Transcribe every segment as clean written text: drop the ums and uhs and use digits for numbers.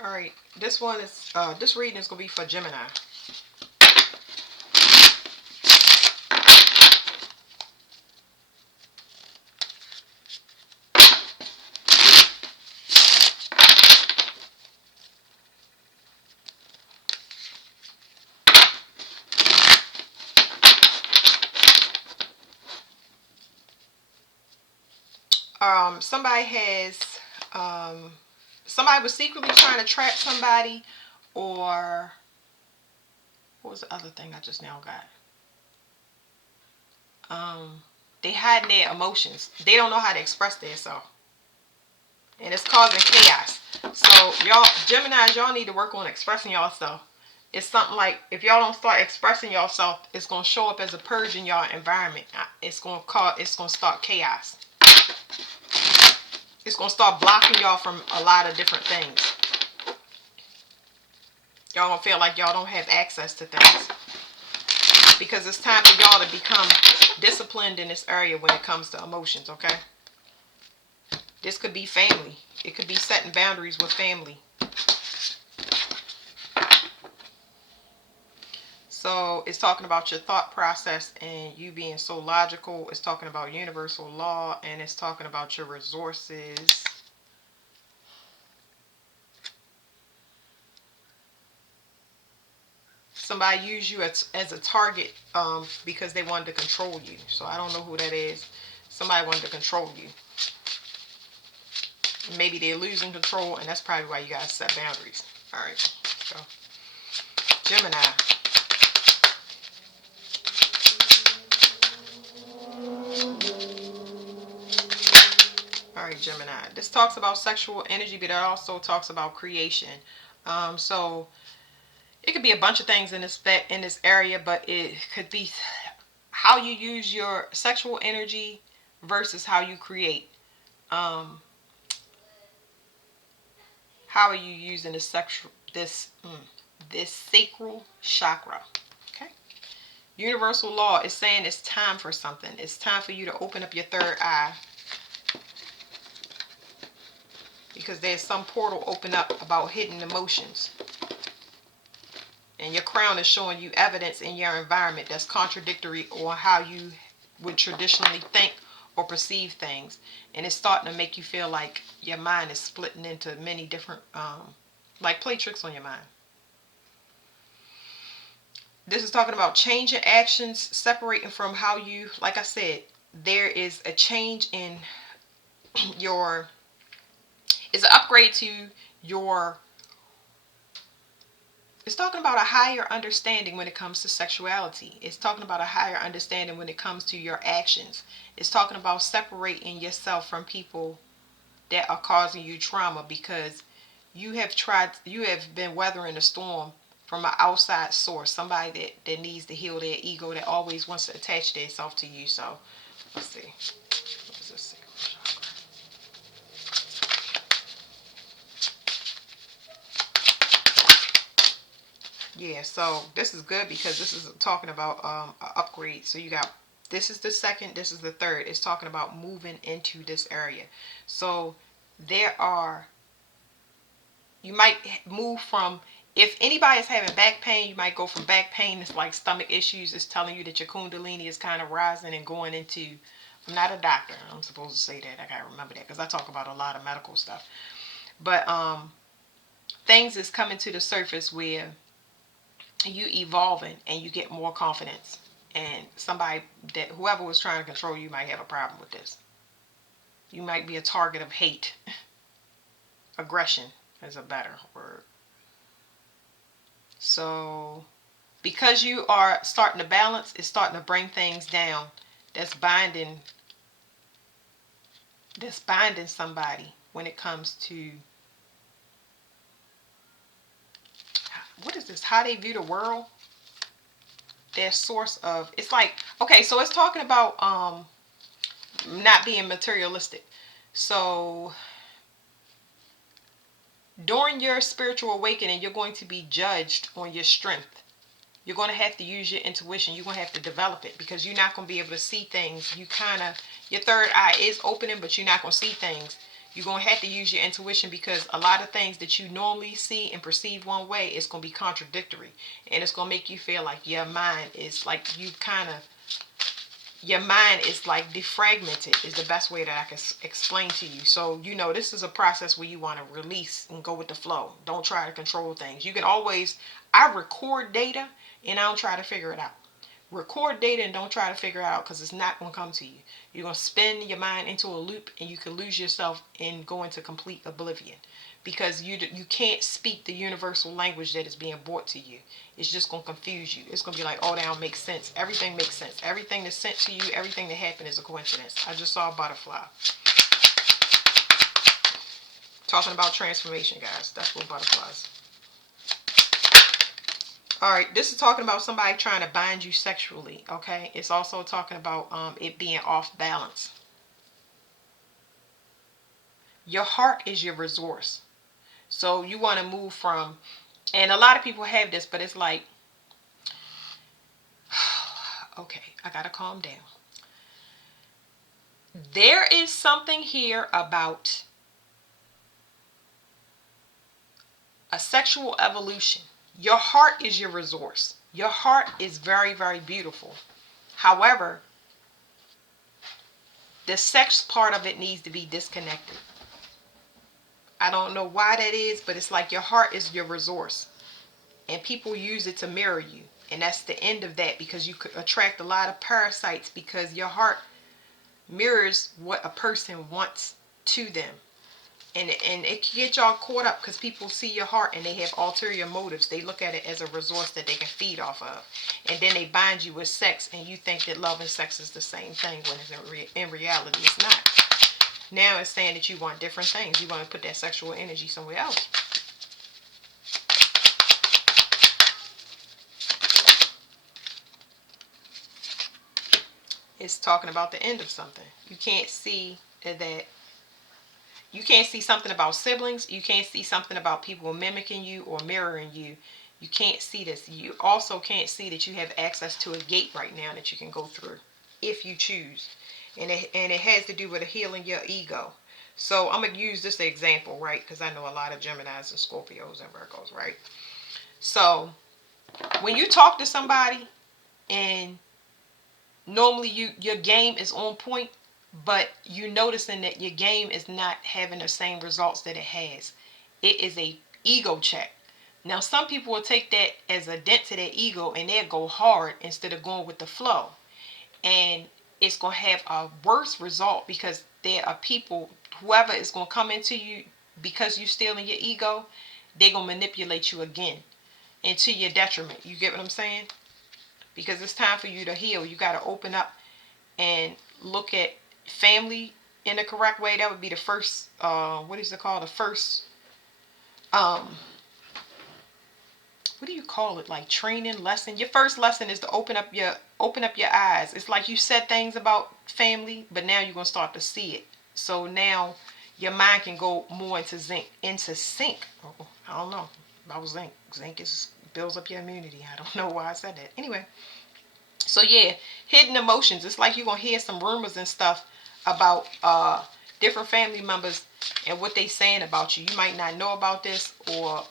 All right, this one is this reading is gonna be for Gemini. Somebody has um, somebody was secretly trying to trap somebody, or what was the other thing I just now got? They hiding their emotions. They don't know how to express themselves, and it's causing chaos. So y'all, Gemini's, y'all need to work on expressing yourself. It's something like if y'all don't start expressing yourself, it's gonna show up as a purge in y'all environment. It's gonna cause. It's gonna start chaos. It's gonna start blocking y'all from a lot of different things. Y'all gonna feel like y'all don't have access to things because it's time for y'all to become disciplined in this area when it comes to emotions. Okay, this could be family. It could be setting boundaries with family. So it's talking about your thought process and you being so logical. It's talking about universal law, and it's talking about your resources. Somebody used you as a target because they wanted to control you. So I don't know who that is. Somebody wanted to control you. Maybe they're losing control, and that's probably why you guys set boundaries. All right, so Gemini. All right, Gemini. This talks about sexual energy, but it also talks about creation. So it could be a bunch of things in this area, but it could be how you use your sexual energy versus how you create. Um, how are you using this sacral chakra? Okay. Universal law is saying it's time for something. It's time for you to open up your third eye because there's some portal open up about hidden emotions. And your crown is showing you evidence in your environment that's contradictory on how you would traditionally think or perceive things. And it's starting to make you feel like your mind is splitting into many different, like play tricks on your mind. This is talking about changing actions, separating from how you, like I said, there is a change in your, it's an upgrade to your, it's talking about a higher understanding when it comes to sexuality. It's talking about a higher understanding when it comes to your actions. It's talking about separating yourself from people that are causing you trauma because you have been weathering the storm from an outside source, somebody that needs to heal their ego, that always wants to attach themselves to you. So let's see. What does this say? Yeah, so this is good because this is talking about an upgrade. So you got, this is the second, this is the third. It's talking about moving into this area. So there are, you might move from, if anybody is having back pain, you might go from back pain to like stomach issues. It's telling you that your kundalini is kind of rising and going into, I'm not a doctor, I'm supposed to say that, I gotta remember that because I talk about a lot of medical stuff, but things is coming to the surface where you evolving and you get more confidence, and somebody that whoever was trying to control you might have a problem with this. You might be a target of hate. Aggression is a better word. So because you are starting to balance, it's starting to bring things down that's binding, somebody when it comes to, what is this, how they view the world, their source of, it's like, okay, so it's talking about not being materialistic. So during your spiritual awakening, you're going to be judged on your strength. You're going to have to use your intuition. You're going to have to develop it because you're not going to be able to see things. You kind of, your third eye is opening, but you're not going to see things. You're going to have to use your intuition, because a lot of things that you normally see and perceive one way, it's going to be contradictory. And it's going to make you feel like your mind is like your mind is like defragmented, is the best way that I can explain to you. So, this is a process where you want to release and go with the flow. Don't try to control things. You can always, I record data and I don't try to figure it out. Record data and don't try to figure it out, because it's not going to come to you. You're going to spin your mind into a loop, and you can lose yourself and go into complete oblivion, because you can't speak the universal language that is being brought to you. It's just going to confuse you. It's going to be like, oh, that don't make sense. Everything makes sense. Everything that's sent to you, everything that happened is a coincidence. I just saw a butterfly. Talking about transformation, guys. That's what butterflies. All right, this is talking about somebody trying to bind you sexually, okay? It's also talking about it being off balance. Your heart is your resource. So you want to move from, and a lot of people have this, but it's like, okay, I got to calm down. There is something here about a sexual evolution. Your heart is your resource. Your heart is very, very beautiful. However, the sex part of it needs to be disconnected. I don't know why that is, but it's like your heart is your resource. And people use it to mirror you. And that's the end of that, because you could attract a lot of parasites, because your heart mirrors what a person wants to them. And it can get y'all caught up, because people see your heart and they have ulterior motives. They look at it as a resource that they can feed off of. And then they bind you with sex, and you think that love and sex is the same thing, when in reality it's not. Now it's saying that you want different things. You want to put that sexual energy somewhere else. It's talking about the end of something. You can't see that. You can't see something about siblings. You can't see something about people mimicking you or mirroring you. You can't see this. You also can't see that you have access to a gate right now that you can go through if you choose. And it has to do with healing your ego. So I'm going to use this example, right? Because I know a lot of Geminis and Scorpios and Virgos, right? So when you talk to somebody and normally your game is on point, but you noticing that your game is not having the same results that it has. It is a ego check. Now, some people will take that as a dent to their ego, and they'll go hard instead of going with the flow. And it's going to have a worse result, because there are people, whoever is going to come into you because you're stealing your ego, they're going to manipulate you again into your detriment. You get what I'm saying? Because it's time for you to heal. You got to open up and look at family in the correct way. That would be the first, what is it called? The first, what do you call it? Like training lesson. Your first lesson is to open up your eyes. It's like you said things about family, but now you're gonna start to see it. So now your mind can go more into sync. Oh, I don't know about zinc. Zinc builds up your immunity. I don't know why I said that. Anyway. So yeah, hidden emotions. It's like you're going to hear some rumors and stuff about different family members and what they saying about you. You might not know about this, or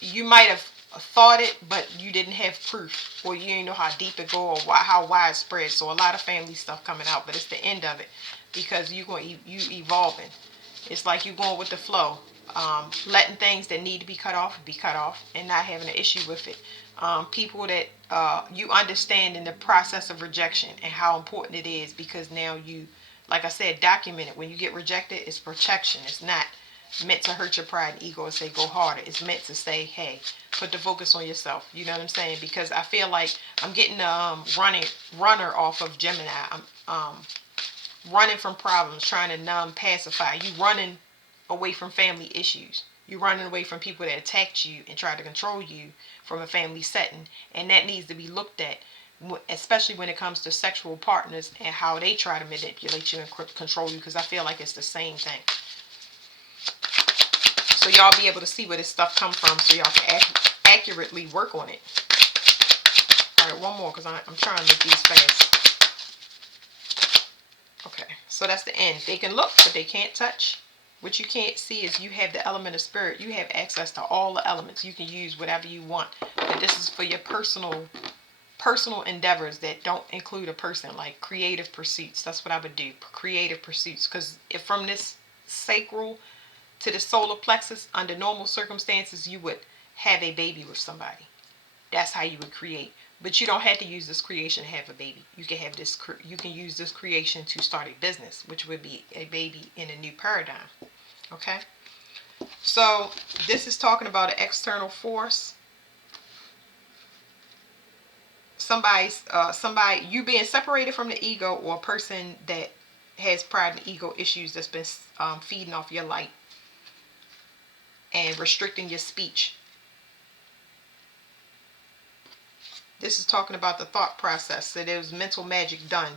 you might have thought it, but you didn't have proof, or you didn't know how deep it go, or how widespread. So a lot of family stuff coming out, but it's the end of it, because you evolving. It's like you going with the flow, letting things that need to be cut off, and not having an issue with it. People that you understand in the process of rejection and how important it is, because now you, like I said, document it. When you get rejected, it's protection. It's not meant to hurt your pride and ego and say go harder. It's meant to say, hey, put the focus on yourself. You know what I'm saying? Because I feel like I'm getting runner off of Gemini. I'm running from problems, trying to pacify. You running away from family issues. You're running away from people that attacked you and tried to control you from a family setting. And that needs to be looked at, especially when it comes to sexual partners and how they try to manipulate you and control you, because I feel like it's the same thing. So y'all be able to see where this stuff come from, so y'all can accurately work on it. All right, one more, because I'm trying to make these fast. Okay, so that's the end. They can look, but they can't touch. What you can't see is you have the element of spirit. You have access to all the elements. You can use whatever you want. But this is for your personal endeavors that don't include a person, like creative pursuits. That's what I would do. Creative pursuits. Because if from this sacral to the solar plexus, under normal circumstances, you would have a baby with somebody. That's how you would create. But you don't have to use this creation to have a baby. You can have this. You can use this creation to start a business, which would be a baby in a new paradigm. Okay. So this is talking about an external force. Somebody, you being separated from the ego, or a person that has pride and ego issues that's been feeding off your light and restricting your speech. This is talking about the thought process. So there was mental magic done,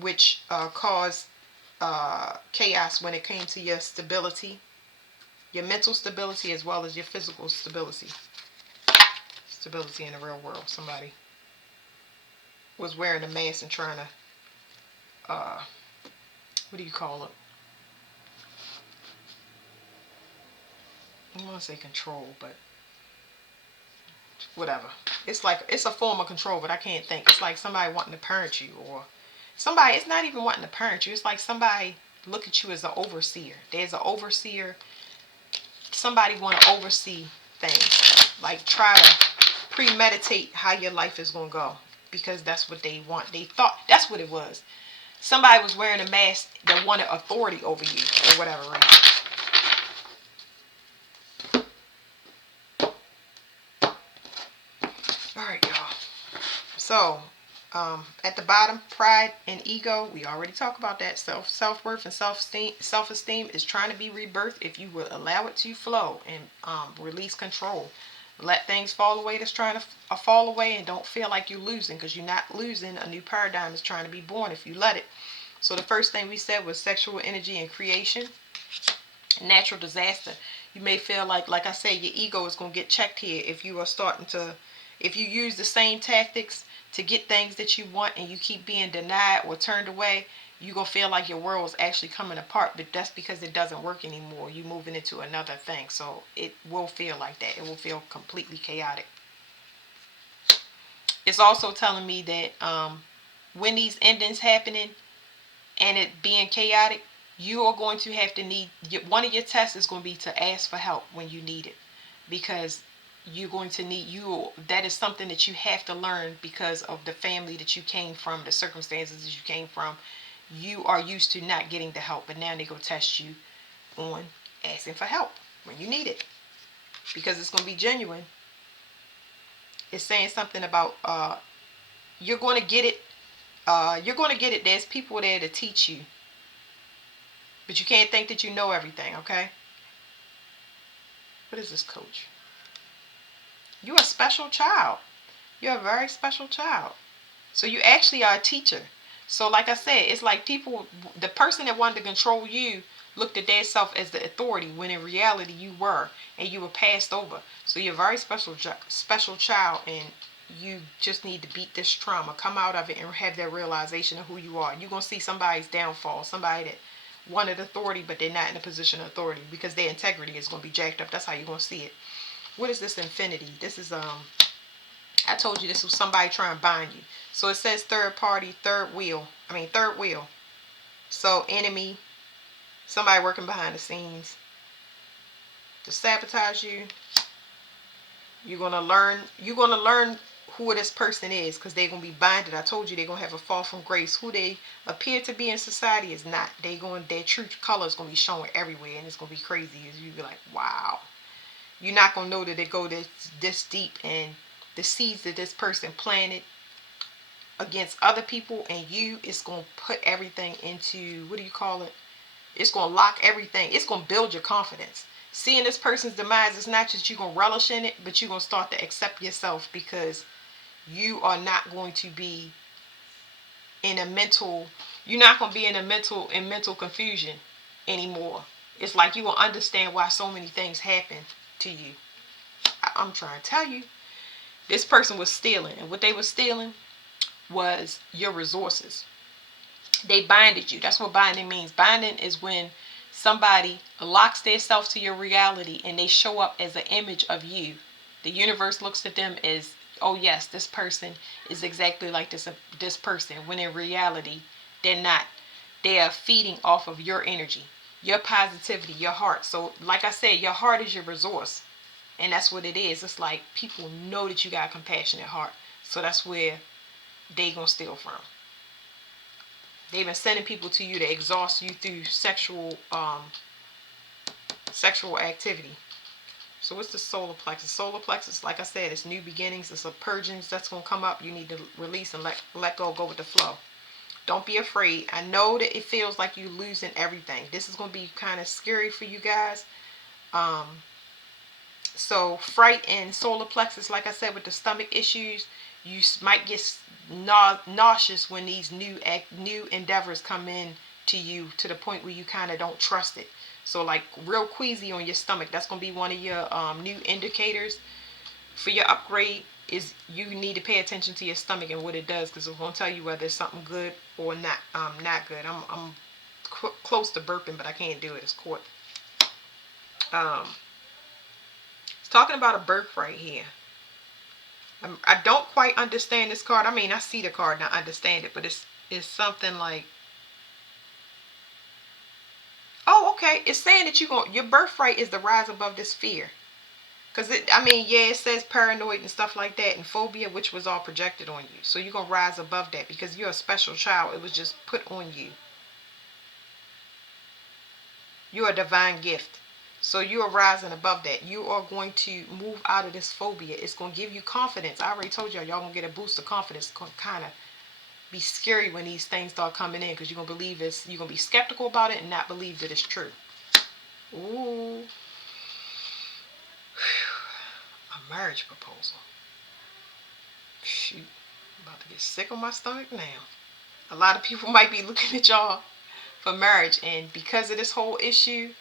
which caused chaos when it came to your stability, your mental stability, as well as your physical stability. Stability in the real world. Somebody was wearing a mask and trying to, what do you call it? I don't want to say control, but whatever. It's like, it's a form of control, but I can't think. It's like somebody wanting to parent you, or somebody, it's not even wanting to parent you. It's like somebody look at you as an overseer. There's an overseer. Somebody want to oversee things. Like try to premeditate how your life is going to go. Because that's what they want. They thought, that's what it was. Somebody was wearing a mask that wanted authority over you, for whatever reason. Alright, y'all. So, at the bottom, pride and ego. We already talked about that. Self-worth and self-esteem is trying to be rebirthed if you will allow it to flow and release control. Let things fall away that's trying to fall away, and don't feel like you're losing, because you're not losing. A new paradigm is trying to be born if you let it. So the first thing we said was sexual energy and creation. Natural disaster. You may feel like I said, your ego is going to get checked here if you are starting to, if you use the same tactics to get things that you want and you keep being denied or turned away, you're going to feel like your world is actually coming apart. But that's because it doesn't work anymore. You're moving into another thing. So it will feel like that. It will feel completely chaotic. It's also telling me that when these endings happening and it being chaotic, you are going to have to need, one of your tests is going to be to ask for help when you need it. Because you're going to need, that is something that you have to learn because of the family that you came from, the circumstances that you came from. You are used to not getting the help, but now they go test you on asking for help when you need it, because it's going to be genuine. It's saying something about you're going to get it. You're going to get it. There's people there to teach you, but you can't think that you know everything. Okay. What is this, coach? You're a special child. You're a very special child. So you actually are a teacher. So like I said, it's like people, the person that wanted to control you looked at their self as the authority, when in reality you were, and you were passed over. So you're a very special child, and you just need to beat this trauma, come out of it, and have that realization of who you are. You're going to see somebody's downfall, somebody that wanted authority, but they're not in a position of authority because their integrity is going to be jacked up. That's how you're going to see it. What is this infinity? This is, I told you this was somebody trying to bind you. So it says third party, third wheel. So enemy, somebody working behind the scenes to sabotage you. You're gonna learn who this person is, because they're gonna be binded. I told you they're gonna have a fall from grace. Who they appear to be in society is not. Their true color is gonna be showing everywhere, and it's gonna be crazy. You be like, wow. You're not gonna know that it go this deep, and the seeds that this person planted against other people and you, it's going to put everything into, what do you call it? It's going to lock everything. It's going to build your confidence. Seeing this person's demise is not just you're going to relish in it, but you're going to start to accept yourself, because you are not going to be in a mental, you're not going to be in mental confusion anymore. It's like you will understand why so many things happen to you. I'm trying to tell you, this person was stealing, and what they were stealing was your resources. They binded you. That's what binding means. Binding is when somebody locks themselves to your reality and they show up as an image of you. The universe looks at them as, oh yes, this person is exactly like this person, when in reality they're not. They are feeding off of your energy, your positivity, your heart. So like I said, your heart is your resource. And that's what it is. It's like people know that you got a compassionate heart. So that's where they gonna steal from. They've been sending people to you to exhaust you through sexual activity. So what's the solar plexus? Solar plexus, like I said, it's new beginnings. It's a purgings that's gonna come up. You need to release and let go with the flow. Don't be afraid. I know that it feels like you're losing everything. This is gonna be kind of scary for you guys. So fright and solar plexus, like I said, with the stomach issues, you might get nauseous when these new endeavors come in to you, to the point where you kind of don't trust it. So like real queasy on your stomach, that's going to be one of your new indicators for your upgrade. Is you need to pay attention to your stomach and what it does, because it's going to tell you whether it's something good or not good. I'm close to burping, but I can't do it. It's caught. It's talking about a birthright here. I don't quite understand this card. I mean, I see the card and I understand it, but it's something like, oh, okay. It's saying that your birthright is to rise above this fear. Because I mean, yeah, it says paranoid and stuff like that, and phobia, which was all projected on you. So you're going to rise above that because you're a special child. It was just put on you. You're a divine gift. So you are rising above that. You are going to move out of this phobia. It's going to give you confidence. I already told y'all going to get a boost of confidence. It's going to kind of be scary when these things start coming in, because you're going to believe it's, you're going to be skeptical about it and not believe that it's true. Ooh. A marriage proposal. Shoot. I'm about to get sick on my stomach now. A lot of people might be looking at y'all for marriage, and because of this whole issue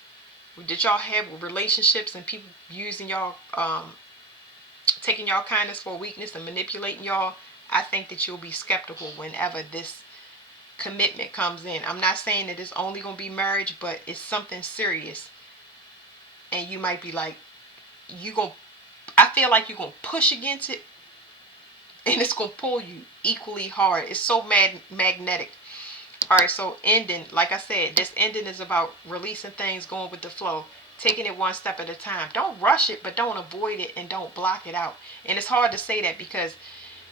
that y'all have with relationships and people using y'all, taking y'all kindness for weakness and manipulating y'all, I think that you'll be skeptical whenever this commitment comes in. I'm not saying that it's only going to be marriage, but it's something serious. And you might be like, I feel like you're going to push against it, and it's going to pull you equally hard. It's so magnetic. All right, so ending, like I said, this ending is about releasing things, going with the flow, taking it one step at a time. Don't rush it, but don't avoid it, and don't block it out. And it's hard to say that because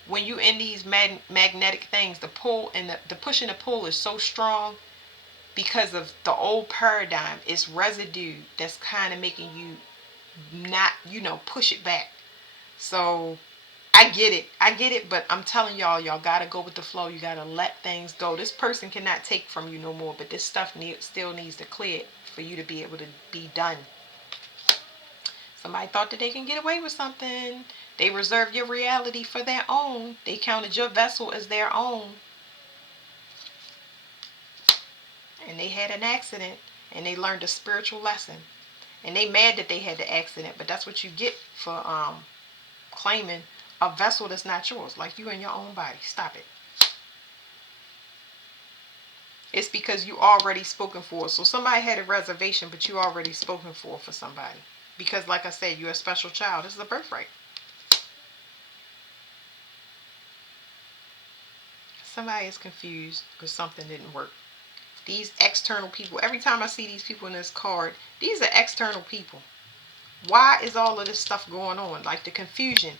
when you in these magnetic things, the pull and the push and the pull is so strong because of the old paradigm. It's residue that's kind of making you not, push it back. So I get it, but I'm telling y'all gotta go with the flow. You gotta let things go. This person cannot take from you no more, but this stuff still needs to clear for you to be able to be done. Somebody thought that they can get away with something. They reserved your reality for their own. They counted your vessel as their own. And they had an accident, and they learned a spiritual lesson. And they mad that they had the accident, but that's what you get for claiming a vessel that's not yours, like you in your own body. Stop it. It's because you already spoken for. So somebody had a reservation, but you already spoken for somebody. Because like I said, you're a special child. This is a birthright. Somebody is confused because something didn't work. These external people, every time I see these people in this card, these are external people. Why is all of this stuff going on? Like the confusion.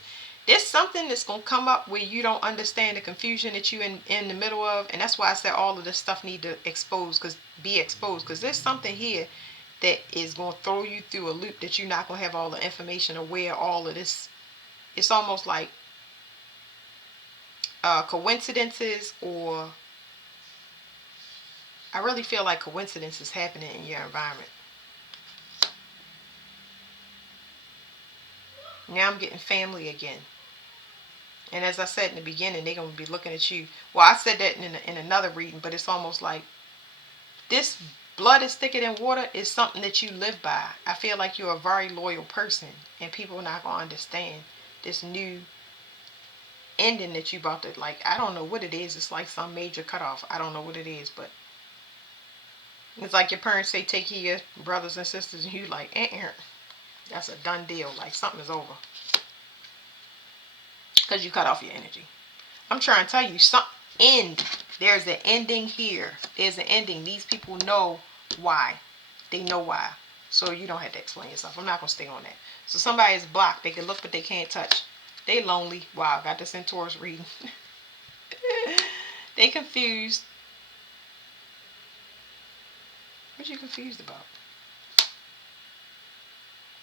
There's something that's going to come up where you don't understand the confusion that you in the middle of. And that's why I said all of this stuff need to be exposed. Because there's something here that is going to throw you through a loop that you're not going to have all the information of where all of this. It's almost like coincidences, or I really feel like coincidences happening in your environment. Now I'm getting family again. And as I said in the beginning, they're going to be looking at you. Well, I said that in another reading, but it's almost like this blood is thicker than water is something that you live by. I feel like you're a very loyal person, and people are not going to understand this new ending that you about to, like, I don't know what it is. It's like some major cutoff. I don't know what it is, but It's like your parents say take care of your brothers and sisters, and you like, that's a done deal. Like something is over because you cut off your energy. I'm trying to tell you, end. There's an ending here. There's an ending. These people know why. They know why. So you don't have to explain yourself. I'm not gonna stay on that. So somebody is blocked. They can look, but they can't touch. They lonely. Wow, got the Centaurus reading. They confused. What you confused about?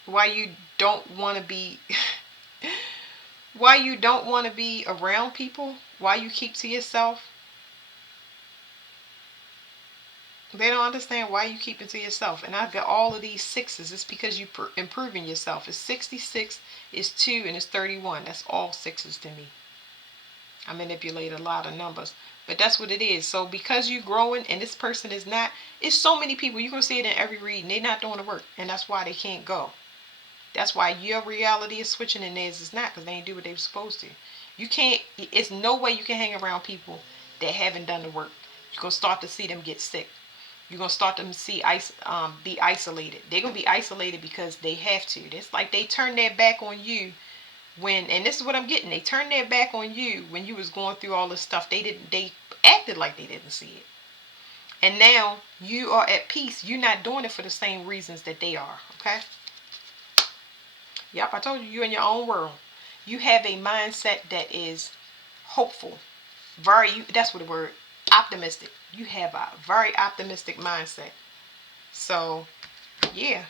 Why you don't want to be why you don't want to be around people? Why you keep to yourself? They don't understand why you keep it to yourself. And I've got all of these sixes. It's because you improving yourself. It's 66, it's 2, and it's 31. That's all sixes to me. I manipulate a lot of numbers. But that's what it is. So because you're growing and this person is not, it's so many people. You're going to see it in every reading. They're not doing the work. And that's why they can't go. That's why your reality is switching and theirs is not, because they ain't do what they were supposed to. You can't, it's no way you can hang around people that haven't done the work. You're going to start to see them get sick. You're going to start to be isolated. They're going to be isolated because they have to. It's like they turn their back on you when, and this is what I'm getting, they turned their back on you when you was going through all this stuff. They acted like they didn't see it. And now you are at peace. You're not doing it for the same reasons that they are. Okay? Yep, I told you, you're in your own world. You have a mindset that is hopeful. That's what the word, optimistic. You have a very optimistic mindset. So, yeah.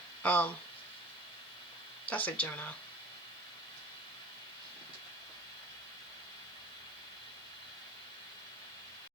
That's it, Gemini.